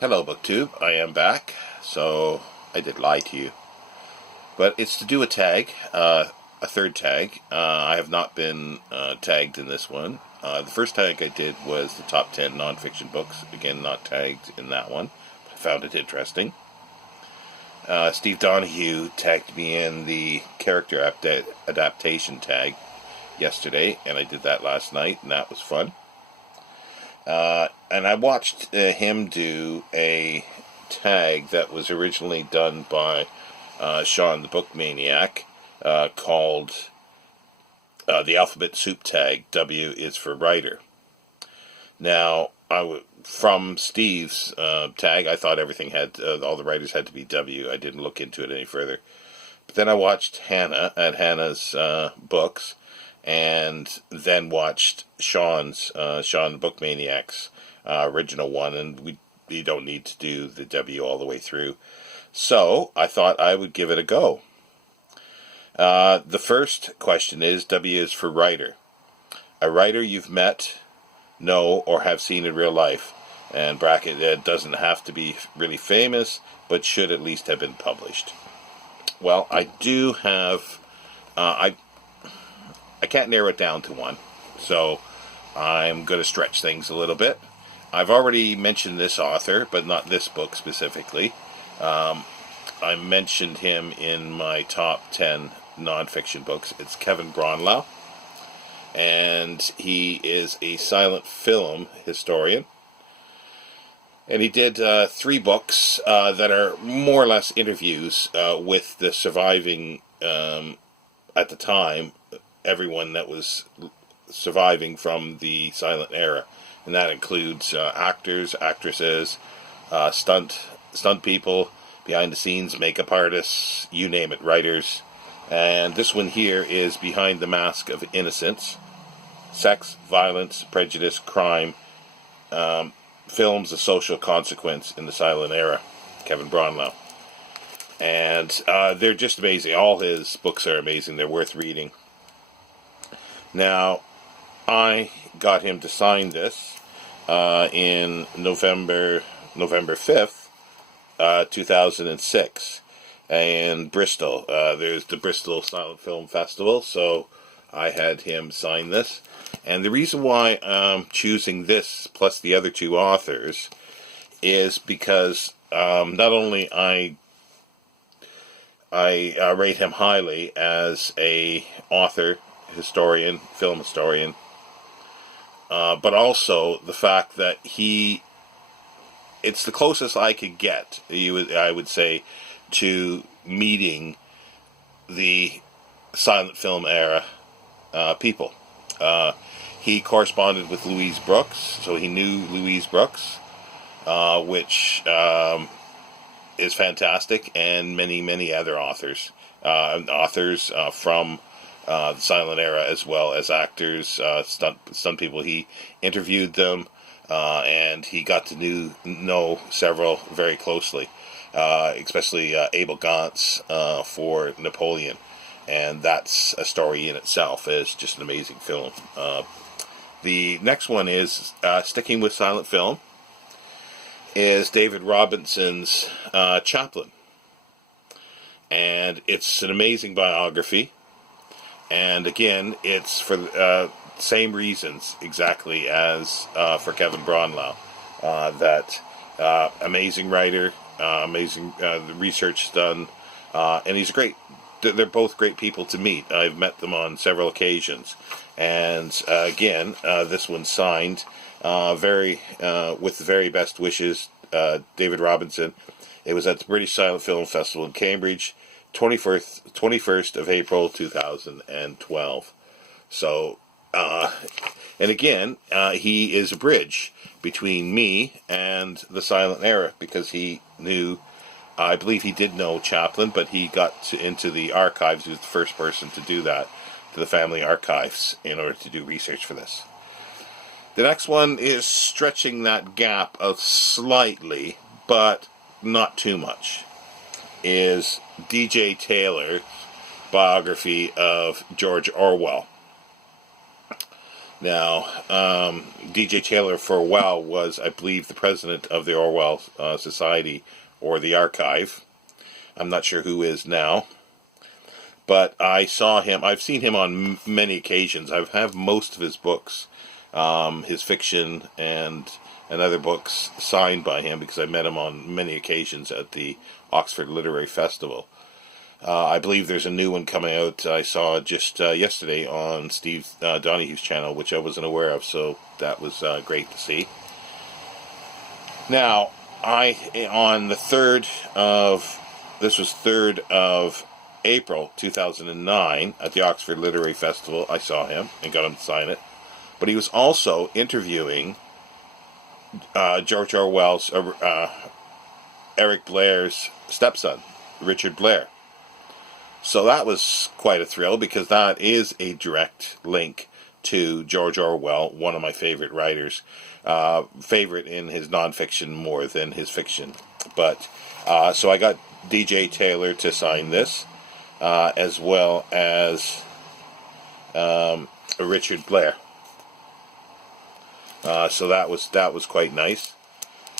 Hello, BookTube. I am back. So, I did lie to you. But it's to do a tag, a third tag. I have not been tagged in this one. The first tag I did was the top 10 nonfiction books. Again, not tagged in that one. I found it interesting. Steve Donahue tagged me in the character adaptation tag yesterday, and I did that last night, and that was fun. And I watched him do a tag that was originally done by Shawn, the book Maniac, called the Alphabet Soup Tag. W is for writer. Now, from Steve's tag, I thought everything had, all the writers had to be W. I didn't look into it any further. But then I watched Hannah at Hannah's books, and then watched Shawn the Book Maniac's original one, and we don't need to do the W all the way through. So I thought I would give it a go. The first question is, W is for writer. A writer you've met, know, or have seen in real life. And bracket, it doesn't have to be really famous, but should at least have been published. Well, I do have, I can't narrow it down to one, so I'm going to stretch things a little bit. I've already mentioned this author, but not this book specifically. I mentioned him in my top 10 nonfiction books. It's Kevin Bronlau, and he is a silent film historian. And he did 3 books that are more or less interviews with the surviving, at the time, everyone that was surviving from the silent era. And that includes actors, actresses, stunt people, behind the scenes, makeup artists, you name it, writers. And this one here is Behind the Mask of Innocence: Sex, Violence, Prejudice, Crime, Films of Social Consequence in the Silent Era, Kevin Bronlau. And they're just amazing. All his books are amazing. They're worth reading. Now, I got him to sign this in November 5th, 2006, in Bristol. There's the Bristol Silent Film Festival, so I had him sign this. And the reason why I'm choosing this plus the other 2 authors is because not only I rate him highly as a author, historian, film historian, but also the fact that it's the closest I could get, I would say, to meeting the silent film era people. He corresponded with Louise Brooks, so he knew Louise Brooks, which is fantastic, and many, many other authors from the silent era, as well as actors, stunt people. He interviewed them, and he got to know several very closely, especially Abel Gance for Napoleon. And that's a story in itself. It's just an amazing film. The next one is, sticking with silent film, is David Robinson's Chaplin. And it's an amazing biography. And again, it's for the same reasons exactly as for Kevin Bronlau. That amazing writer, amazing the research done, and he's great. They're both great people to meet. I've met them on several occasions. And again, this one's signed with the very best wishes, David Robinson. It was at the British Silent Film Festival in Cambridge, 21st of April 2012. So, and again, he is a bridge between me and the silent era, because he knew, I believe he did know Chaplin, but he got into the archives. He was the first person to do that, to the family archives, in order to do research for this. The next one is stretching that gap out slightly, but not too much, is D.J. Taylor's biography of George Orwell. Now, DJ Taylor for a while was, I believe, the president of the Orwell Society or the Archive. I'm not sure who is now. But I've seen him on many occasions. I have most of his books, his fiction and other books signed by him because I met him on many occasions at the Oxford Literary Festival. I believe there's a new one coming out. I saw just yesterday on Steve Donahue's channel, which I wasn't aware of, so that was great to see. Now, on the 3rd of April 2009 at the Oxford Literary Festival, I saw him and got him to sign it. But he was also interviewing George Orwell's, Eric Blair's stepson, Richard Blair. So that was quite a thrill because that is a direct link to George Orwell, one of my favorite writers. Favorite in his nonfiction more than his fiction. But so I got DJ Taylor to sign this, as well as Richard Blair. So that was quite nice.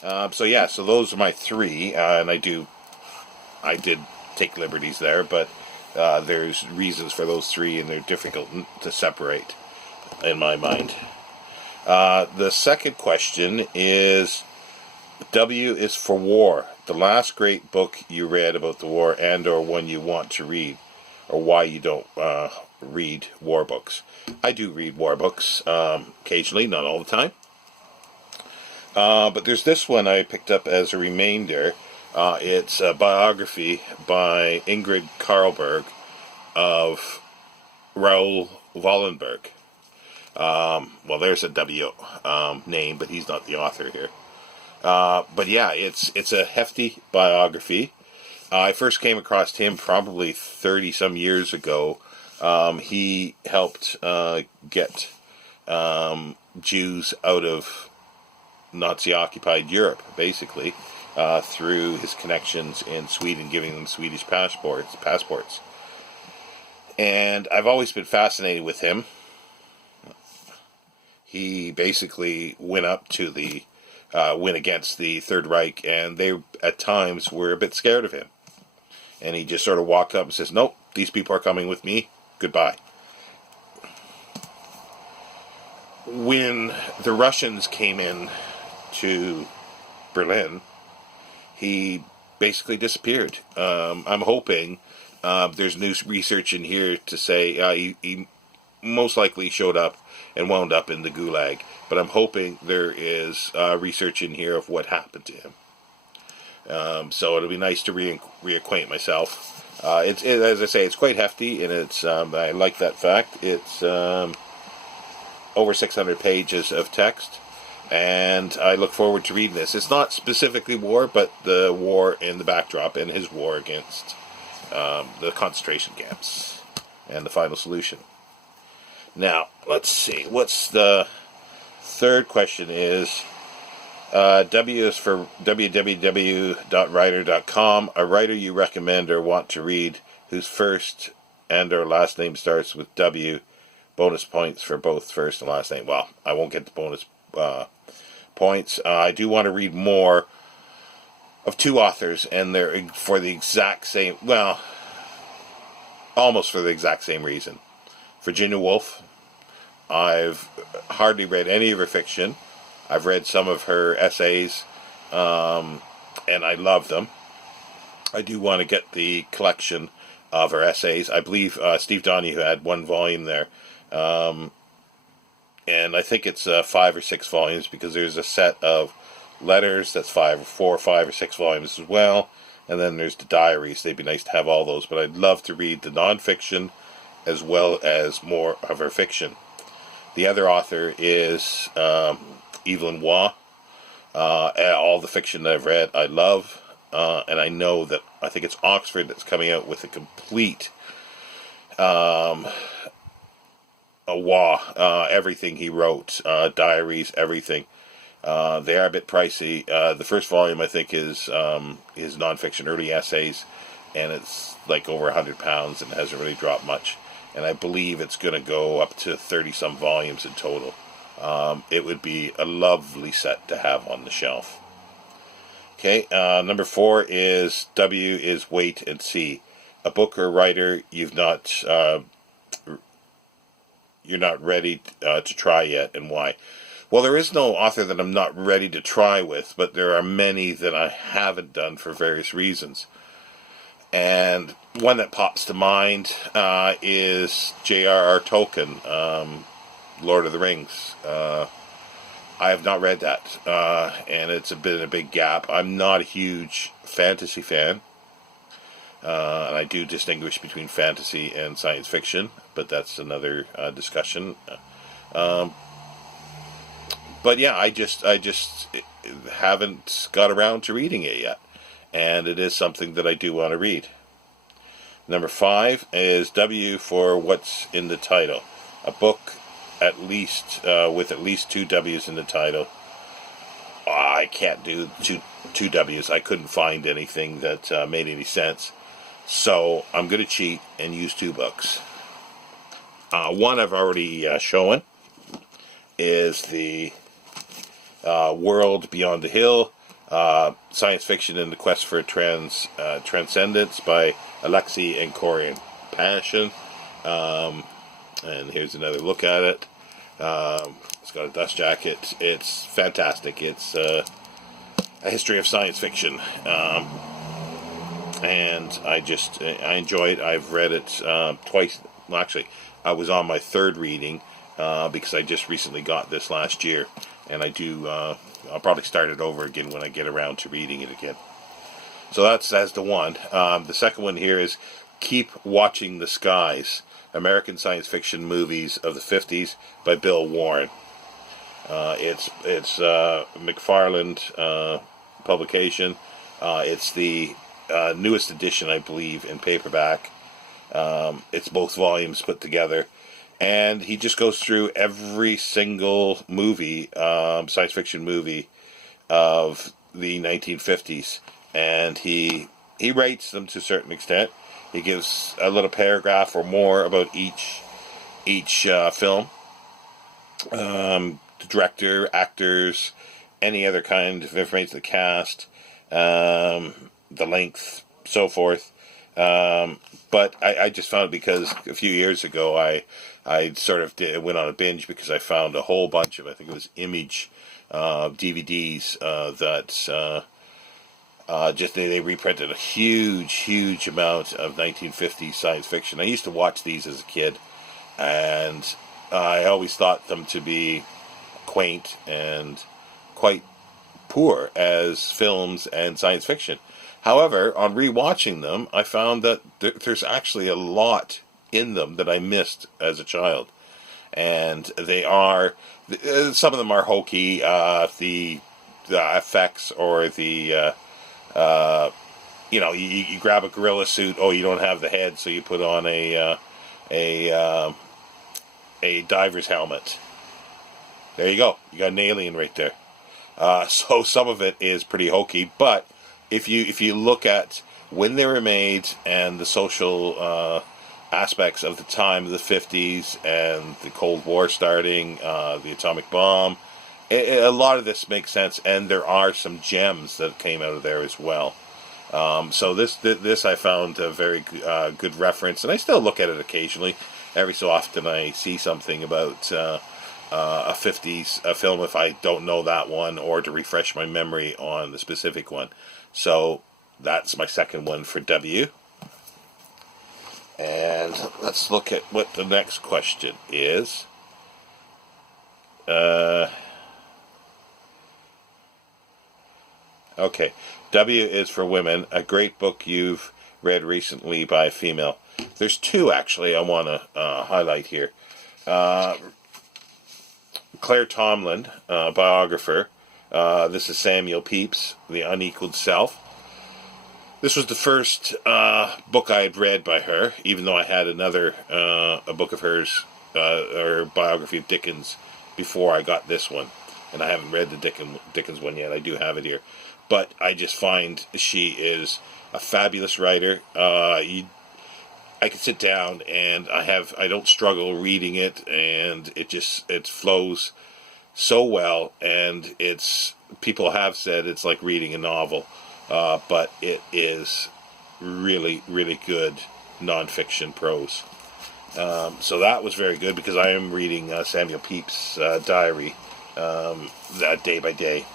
So those are my three, and I did take liberties there, but there's reasons for those three, and they're difficult to separate in my mind. The second question is, W is for war. The last great book you read about the war, and or one you want to read, or why you don't read war books. I do read war books occasionally, not all the time. But there's this one I picked up as a remainder. It's a biography by Ingrid Carlberg of Raoul Wallenberg. Well, there's a W name, but he's not the author here. But yeah, it's a hefty biography. I first came across him probably 30-some years ago. He helped get Jews out of Nazi-occupied Europe, basically, through his connections in Sweden, giving them Swedish passports. And I've always been fascinated with him. He basically went against the Third Reich, and they at times were a bit scared of him. And he just sort of walked up and says, "Nope, these people are coming with me. Goodbye." When the Russians came in to Berlin, he basically disappeared. I'm hoping there's new research in here to say he most likely showed up and wound up in the Gulag. But I'm hoping there is research in here of what happened to him. So it'll be nice to reacquaint myself. As I say, it's quite hefty, and it's I like that fact. It's over 600 pages of text, and I look forward to reading this. It's not specifically war, but the war in the backdrop and his war against the concentration camps and the final solution. Now, let's see. What's the third question is, W is for www.writer.com. A writer you recommend or want to read whose first and or last name starts with W. Bonus points for both first and last name. Well, I won't get the bonus points. I do want to read more of two authors, and they're for the exact same, well, almost for the exact same reason. Virginia Woolf. I've hardly read any of her fiction. I've read some of her essays, and I love them. I do want to get the collection of her essays. I believe Steve Donahue had one volume there, and I think it's 5 or 6 volumes, because there's a set of letters that's 4 or 5 or 6 volumes as well, and then there's the diaries. They'd be nice to have all those, but I'd love to read the nonfiction as well as more of her fiction. The other author is Evelyn Waugh. All the fiction that I've read, I love, and I know that I think it's Oxford that's coming out with a complete Waugh, everything he wrote, diaries, everything. They are a bit pricey. The first volume, I think, is his nonfiction early essays, and it's like over £100, and it hasn't really dropped much. and I believe it's going to go up to 30-some volumes in total. It would be a lovely set to have on the shelf. Okay, number 4 is W is Wait and See. A book or writer you're not ready to try yet, and why? Well, there is no author that I'm not ready to try with, but there are many that I haven't done for various reasons. And one that pops to mind is J.R.R. Tolkien, Lord of the Rings. I have not read that, and it's been a big gap. I'm not a huge fantasy fan, and I do distinguish between fantasy and science fiction, but that's another discussion. But yeah, I just haven't got around to reading it yet, and it is something that I do want to read. Number 5 is W for What's in the Title. A book at least with at least 2 W's in the title. I can't do two W's. I couldn't find anything that made any sense. So I'm going to cheat and use 2 books. One I've already shown is the World Beyond the Hill, Science Fiction in the Quest for Transcendence by Alexei and Corian Passion. And here's another look at it. It's got a dust jacket. It's fantastic. It's a history of science fiction. And I enjoy it. I've read it twice. Well, actually, I was on my 3rd reading because I just recently got this last year. And I'll probably start it over again when I get around to reading it again. So that's the one. The second one here is Keep Watching the Skies. American Science Fiction Movies of the 50s by Bill Warren. It's McFarland publication. It's the newest edition, I believe, in paperback. It's both volumes put together. And he just goes through every single movie, science fiction movie of the 1950s. And he rates them to a certain extent. He gives a little paragraph or more about each film, the director, actors, any other kind of information, the cast, the length, so forth. But I just found it because a few years ago I sort of went on a binge because I found a whole bunch of, I think it was Image DVDs that they reprinted a huge amount of 1950s science fiction. I used to watch these as a kid, and I always thought them to be quaint and quite poor as films and science fiction. However, on rewatching them, I found that there's actually a lot in them that I missed as a child. And they are, some of them are hokey, the effects or the... you grab a gorilla suit. Oh, you don't have the head, so you put on a diver's helmet. There you go. You got an alien right there. So some of it is pretty hokey, but if you look at when they were made and the social aspects of the time of the 50s and the Cold War starting, the atomic bomb. A lot of this makes sense, and there are some gems that came out of there as well. So this I found a very good reference, and I still look at it occasionally. Every so often I see something about a 50s film if I don't know that one, or to refresh my memory on the specific one. So that's my second one for W. And let's look at what the next question is. Okay, W is for women. A great book you've read recently by a female. There's 2 actually I want to highlight here. Claire Tomlin, biographer. This is Samuel Pepys, The Unequaled Self. This was the first book I had read by her, even though I had another a book of hers, or biography of Dickens, before I got this one. And I haven't read the Dickens one yet. I do have it here. But I just find she is a fabulous writer. I can sit down and I don't struggle reading it, and it flows so well, and people have said it's like reading a novel, but it is really, really good nonfiction prose. So that was very good, because I am reading Samuel Pepys' diary that day by day,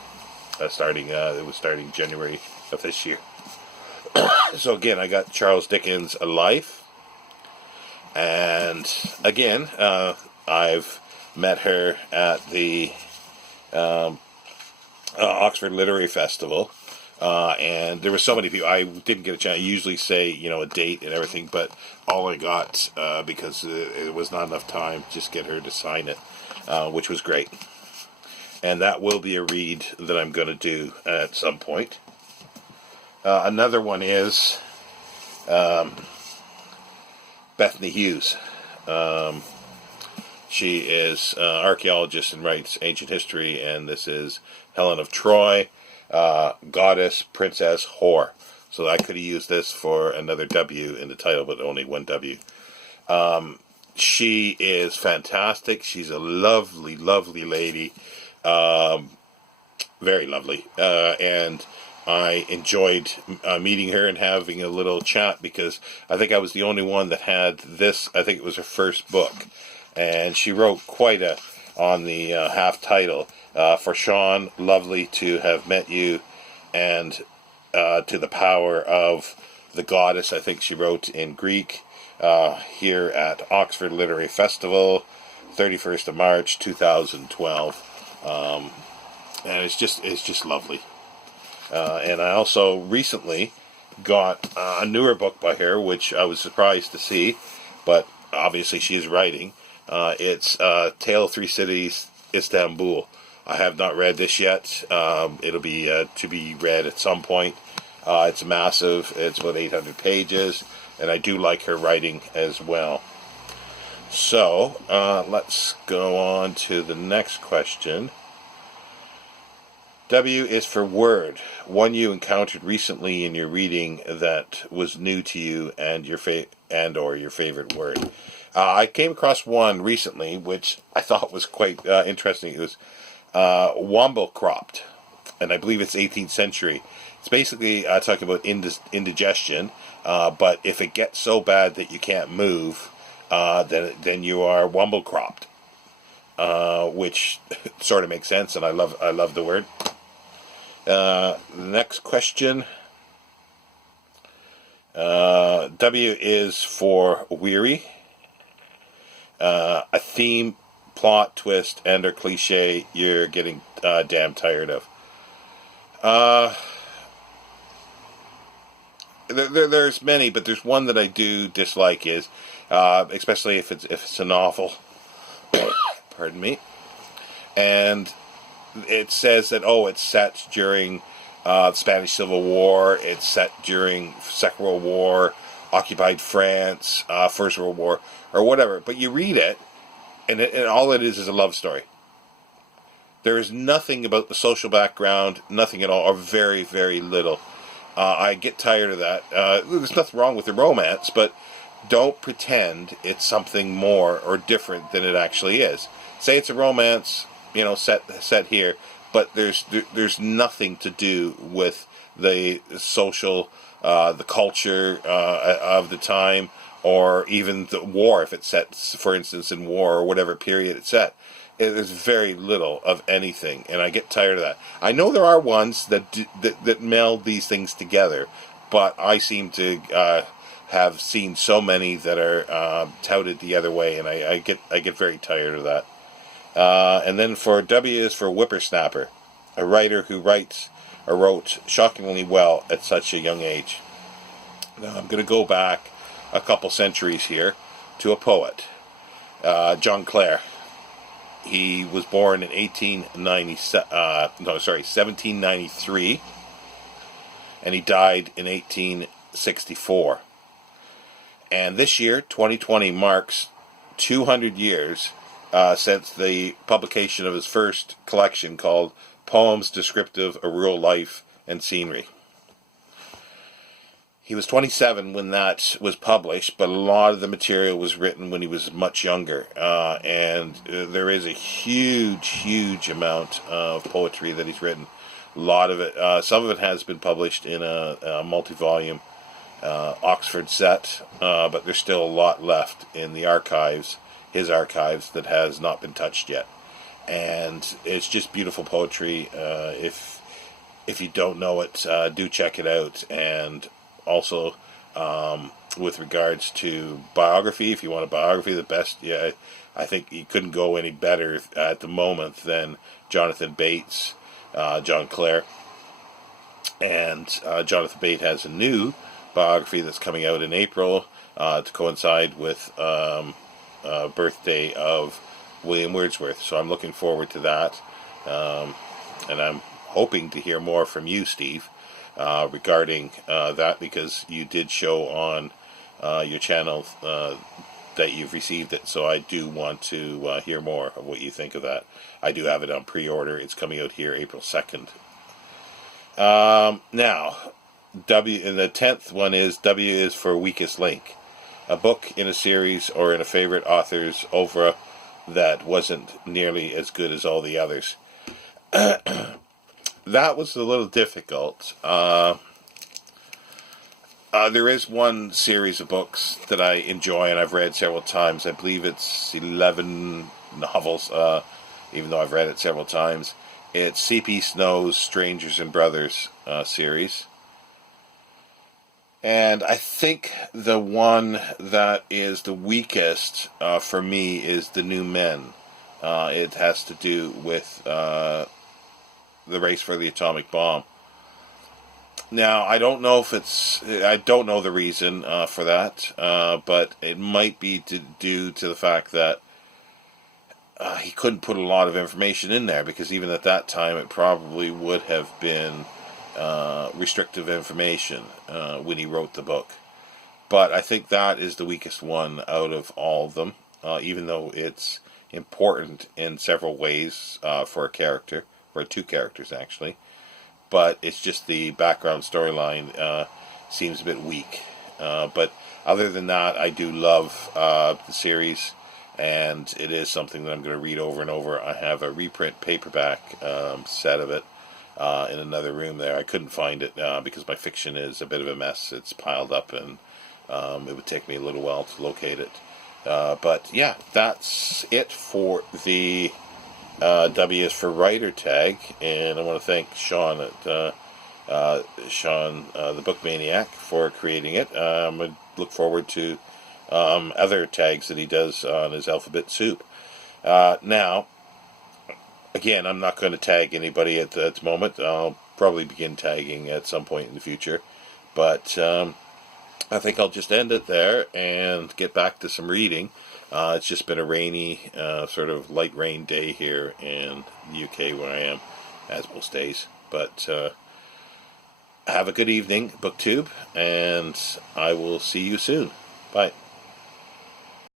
it was starting January of this year. So again, I got Charles Dickens' A Life, and again, I've met her at the Oxford Literary Festival, and there were so many people. I didn't get a chance. I usually say, a date and everything, but all I got, because it was not enough time, just get her to sign it, which was great. And that will be a read that I'm going to do at some point. Another one is Bethany Hughes. She is an archaeologist and writes ancient history, and this is Helen of Troy, Goddess, Princess, Whore. So I could have used this for another W in the title, but only one W. She is fantastic. She's a lovely, lovely lady. Very lovely. And I enjoyed meeting her and having a little chat, because I think I was the only one that had this. I think it was her first book. And she wrote quite on the half title, for Shawn, lovely to have met you, and to the power of the goddess, I think she wrote in Greek, here at Oxford Literary Festival, 31st of March, 2012. And it's just lovely. And I also recently got a newer book by her, which I was surprised to see, but obviously she is writing. It's Tale of Three Cities, Istanbul. I have not read this yet. It'll be to be read at some point. It's massive. It's about 800 pages, and I do like her writing as well. So, let's go on to the next question. W is for word. One you encountered recently in your reading that was new to you, and or your favorite word. I came across one recently, which I thought was quite interesting. It was womble-cropped, and I believe it's 18th century. It's basically talking about indigestion, but if it gets so bad that you can't move, then you are womble-cropped, which sort of makes sense, and I love the word. Next question. W is for weary. A theme, plot, twist, and or cliche you're getting damn tired of. There's many, but there's one that I do dislike, is especially if it's a novel. Pardon me. And it says that it's set during the Spanish Civil War. It's set during Second World War, occupied France, First World War, or whatever. But you read it, and all it is a love story. There is nothing about the social background, nothing at all, or very, very little. I get tired of that. There's nothing wrong with the romance, but don't pretend it's something more or different than it actually is. Say it's a romance, set here, but there's nothing to do with the social, the culture of the time, or even the war, if it's set, for instance, in war or whatever period it's set. There's very little of anything, and I get tired of that. I know there are ones that meld these things together, but I seem to have seen so many that are touted the other way, and I get very tired of that. And then for W is for whippersnapper, a writer who wrote shockingly well at such a young age. Now I'm going to go back a couple centuries here to a poet, John Clare. He was born in 1793, and he died in 1864. And this year, 2020, marks 200 years since the publication of his first collection called Poems Descriptive of Rural Life and Scenery. He was 27 when that was published, but a lot of the material was written when he was much younger. And there is a huge amount of poetry that he's written. A lot of it, some of it has been published in a multi-volume Oxford set, but there's still a lot left in the archives, his archives, that has not been touched yet. And it's just beautiful poetry. If you don't know it, do check it out. And also, with regards to biography, if you want a biography, the best, I think you couldn't go any better at the moment than Jonathan Bates, John Clare. And Jonathan Bates has a new biography that's coming out in April to coincide with birthday of William Wordsworth. So I'm looking forward to that. And I'm hoping to hear more from you, Steve, regarding that, because you did show on your channel that you've received it. So I do want to hear more of what you think of that. I do have it on pre-order. It's coming out here April 2nd. Now, and the 10th one is W is for Weakest Link. A book in a series or in a favorite author's oeuvre that wasn't nearly as good as all the others. That was a little difficult. There is one series of books that I enjoy and I've read several times. I believe it's 11 novels, even though I've read it several times. It's C.P. Snow's Strangers and Brothers series. And I think the one that is the weakest for me is The New Men. It has to do with the race for the atomic bomb. Now, I don't know the reason for that, but it might be due to the fact that he couldn't put a lot of information in there, because even at that time it probably would have been restrictive information when he wrote the book. But I think that is the weakest one out of all of them, even though it's important in several ways for a character, for two characters actually. But it's just the background storyline seems a bit weak. But other than that, I do love the series, and it is something that I'm going to read over and over. I have a reprint paperback set of it in another room there. I couldn't find it because my fiction is a bit of a mess. It's piled up, and it would take me a little while to locate it. But yeah, that's it for the W is for Writer tag, and I want to thank Shawn at Shawn, the Book Maniac, for creating it. I look forward to other tags that he does on his Alphabet Soup. Now, again, I'm not going to tag anybody at the moment. I'll probably begin tagging at some point in the future, but I think I'll just end it there and get back to some reading. It's just been a rainy, sort of light rain day here in the UK where I am, as most days. But have a good evening, BookTube, and I will see you soon. Bye.